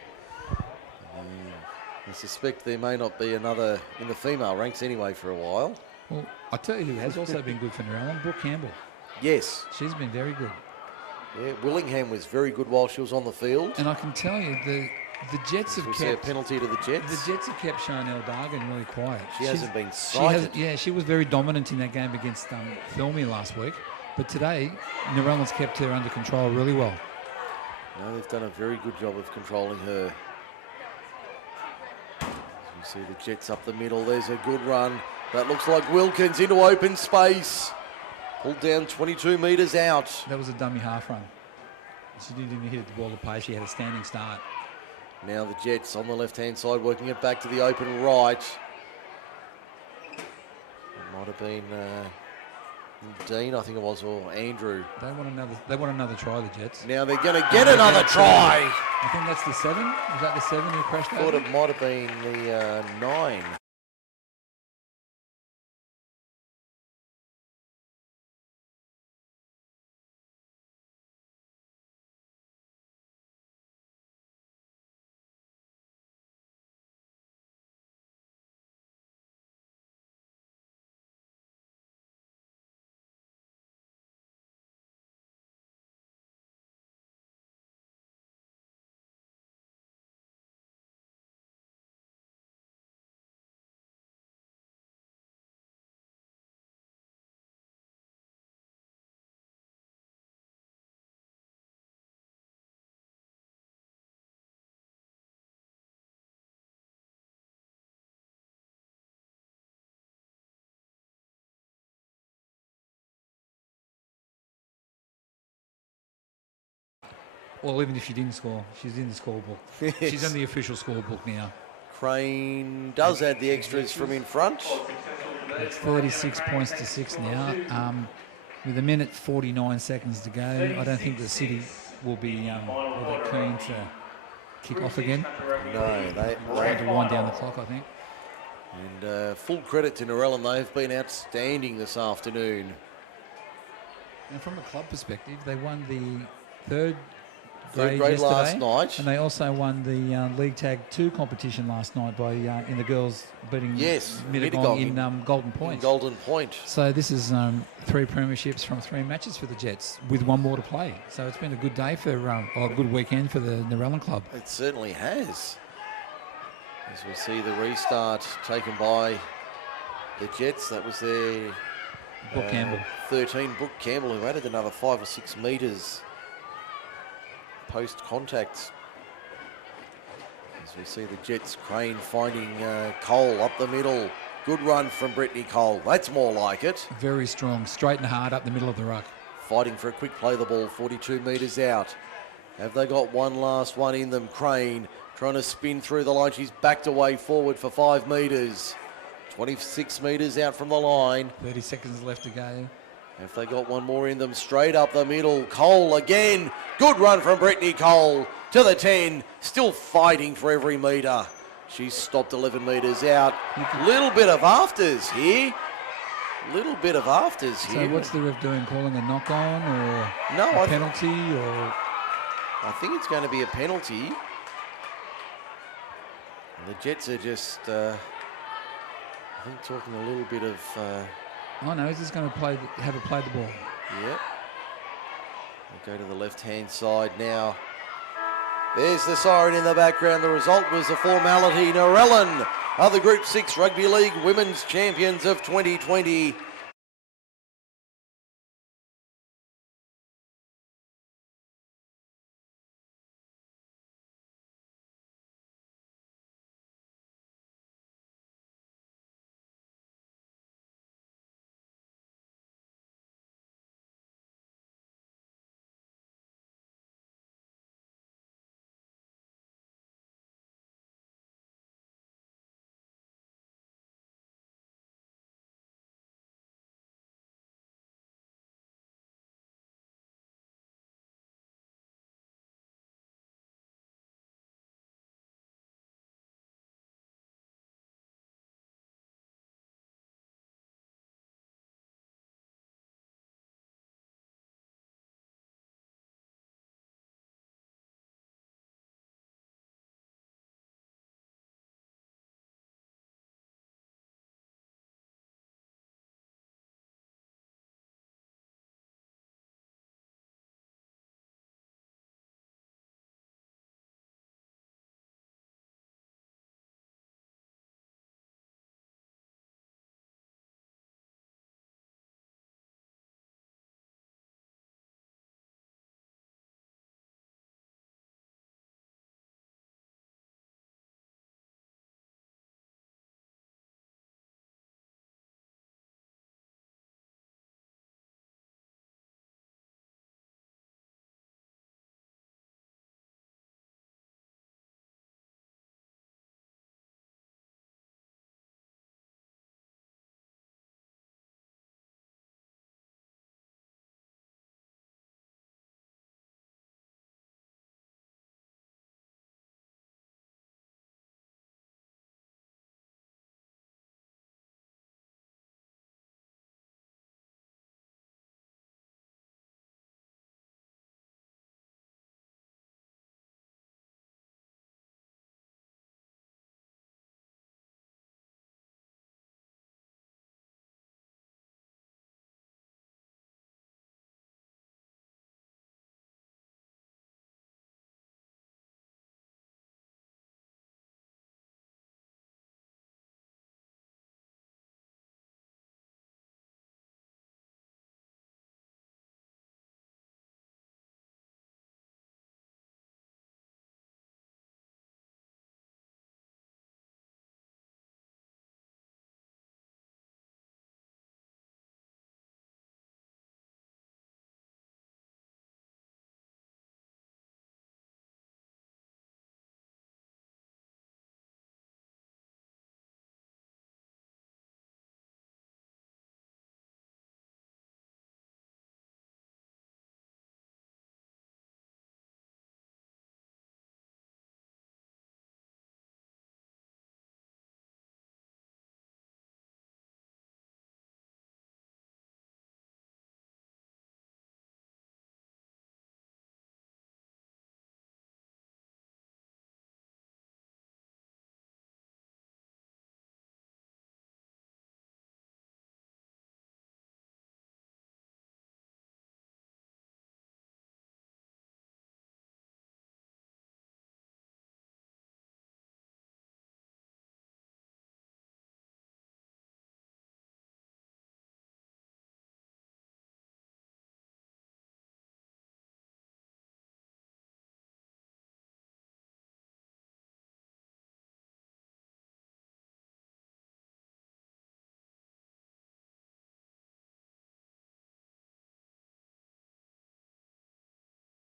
I suspect there may not be another in the female ranks anyway for a while. Well, I tell you who has also been good for Narellan, Brooke Campbell. Yes. She's been very good. Yeah, Willingham was very good while she was on the field. And I can tell you, the Jets have Was there a kept... penalty to the Jets? The Jets have kept Chanel Dargan really quiet. She hasn't been cited. She was very dominant in that game against Thilmy last week. But today, Narellan's kept her under control really well. No, they've done a very good job of controlling her. As we see the Jets up the middle, there's a good run. That looks like Wilkins into open space. Pulled down 22 metres out. That was a dummy half run. She didn't even hit the ball to pace. She had a standing start. Now the Jets on the left-hand side working it back to the open right. It might have been Dean, I think it was, or Andrew. They want another try, the Jets. Now they're going to get another try. I think that's the 7. Was that the 7 who crashed I thought over? it might have been the 9. Well, even if she didn't score, she's in the scorebook. Yes. She's in the official scorebook now. Crane does add the extras from in front. It's 36 points to 6 now. With a minute 49 seconds to go, I don't think the City will be all that keen to kick off again. No, they Trying to wind down the clock, I think. and full credit to Narellan. They've been outstanding this afternoon. And from a club perspective, they won the third Third grade grade yesterday, last night. and they also won the League Tag 2 competition last night by in the girls beating Mittagong in Golden Point. In Golden Point. So this is 3 premierships from 3 matches for the Jets, with 1 more to play. So it's been a good day for, or a good weekend for the Narellan club. It certainly has. As we see the restart taken by the Jets, that was their Brooke Campbell. 13, Brooke Campbell, who added another 5 or 6 metres post-contact. As we see the Jets, Crane finding Cole up the middle. Good run from Brittany Cole. That's more like it. Very strong, straight and hard up the middle of the ruck. Fighting for a quick play the ball, 42 metres out. Have they got one last one in them? Crane trying to spin through the line. She's backed away forward for 5 metres. 26 metres out from the line. 30 seconds left to go. Have they got one more in them? Straight up the middle. Cole again. Good run from Brittany Cole to the 10. Still fighting for every metre. She's stopped 11 metres out. Little bit of afters here. Little bit of afters here. So what's the ref doing? Calling a knock on or No, a penalty? Or I think it's going to be a penalty. The Jets are just, I think, talking a little bit of... oh no, he's just going to have a play the ball. Yep. We'll go to the left-hand side now. There's the siren in the background. The result was a formality. Narellan are the Group 6 Rugby League Women's Champions of 2020.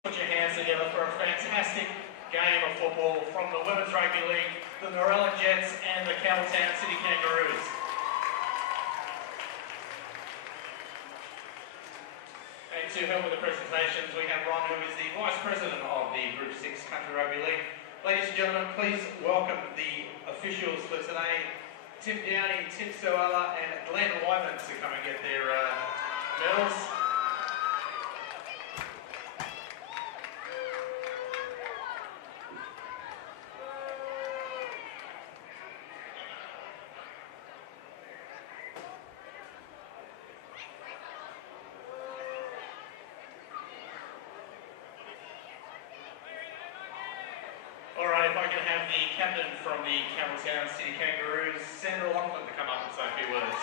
Put your hands together for a fantastic game of football from the Women's Rugby League, the Narellan Jets and the Campbelltown City Kangaroos. And to help with the presentations, we have Ron, who is the Vice President of the Group 6 Country Rugby League. Ladies and gentlemen, please welcome the officials for today, Tim Downey, Tim Suella and Glenn Wyman to come and get their medals. Alright, if I can have the captain from the Campbelltown City Kangaroos, Narellan, to come up and say a few words.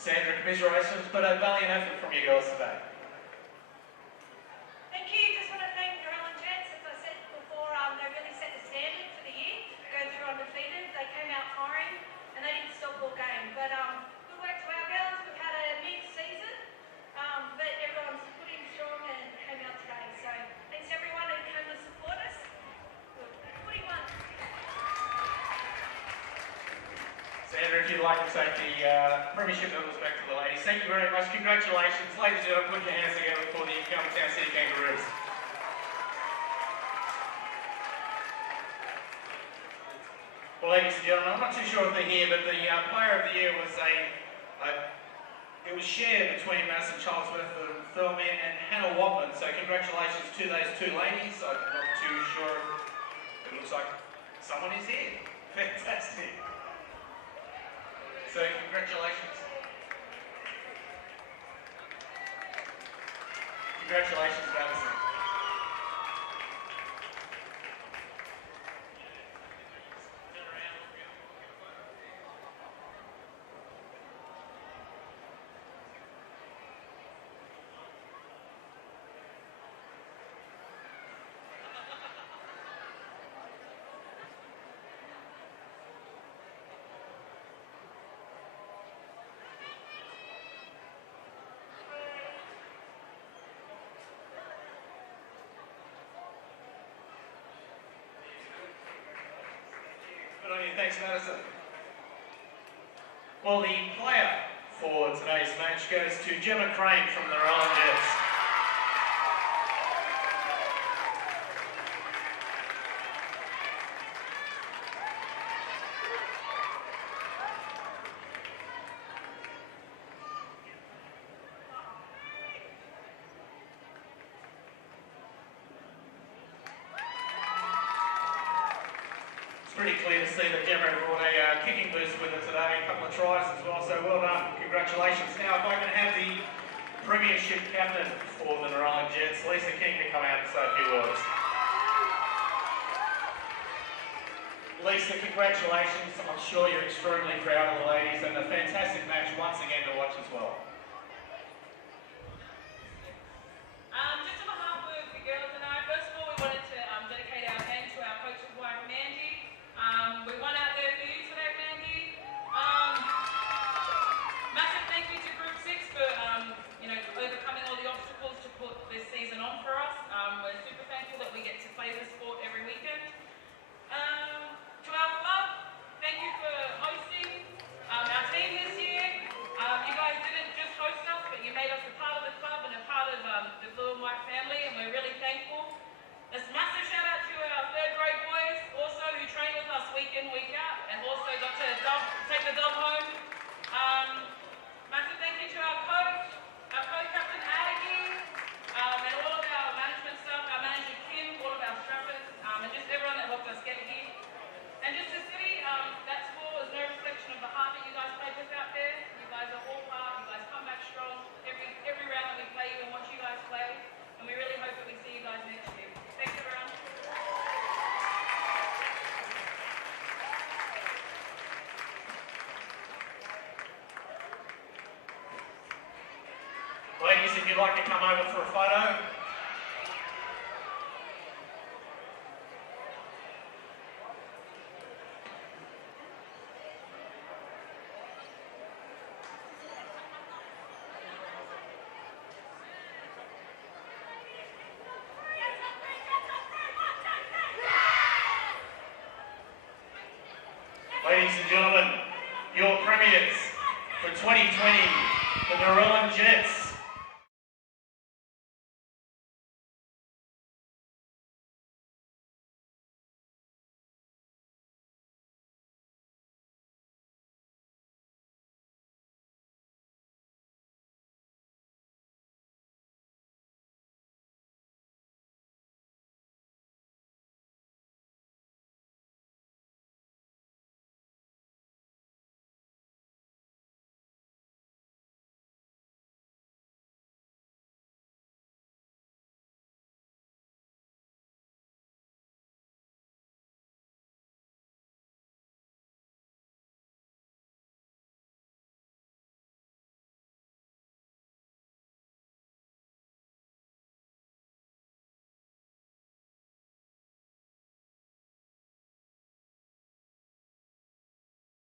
Sandra, commiserations, but a valiant effort from you girls today. Thank you. Just want to thank Narellan Jets. As I said before, they really set the standard for the year, going through undefeated. They came out firing and they didn't stop all game. But good work to our girls. We've had a mixed season, but everyone's put in strong and came out today. So thanks everyone who came to support us. Good. 41. Sandra, if you'd like to take the premiership medals back to the ladies. Thank you very much. Congratulations. Ladies and gentlemen, put your hands together for the Campbelltown City Kangaroos. Well, ladies and gentlemen, I'm not too sure if they're here, but the Player of the Year was it was shared between Madison Charlesworth and Thurman and Hannah Watman. So congratulations to those two ladies. I'm not too sure. It looks like someone is here. Fantastic. So congratulations. Congratulations, Madison. Thanks, Madison. Well, the player for today's match goes to Gemma Crane from the Narellan Jets. Pretty clear to see that Gemma brought a kicking boost with her today, a couple of tries as well, so well done, congratulations. Now if I can have the premiership captain for the Narellan Jets, Lisa King, to come out and say a few words. Lisa, congratulations, I'm sure you're extremely proud of the ladies and a fantastic match once again to watch as well. Just on behalf of the girls and I, first of all we wanted to dedicate our game to our coach's wife Mandy. We won out there for you today, Mandy. Massive thank you to Group 6 for overcoming all the obstacles to put this season on for us. We're super thankful that we get to play this sport every weekend. To our club, thank you for hosting our team this year. You guys didn't just host us, but you made us a part of the club and a part of the blue and white family, and we're really thankful. A massive shout out to our third grade boys, also who train with us week in, week out, and also got to take the dub home. Massive thank you to our co-captain Aggie, and all of our management staff, our manager Kim, all of our strappers, and just everyone that helped us get here. And just the city, that score is no reflection of the heart that you guys played with out there. You guys are all part, you guys come back strong. Every round that we play, you and watch you guys play, and we really hope that we see you guys next year. Thanks everyone. Ladies, if you'd like to come over for a photo.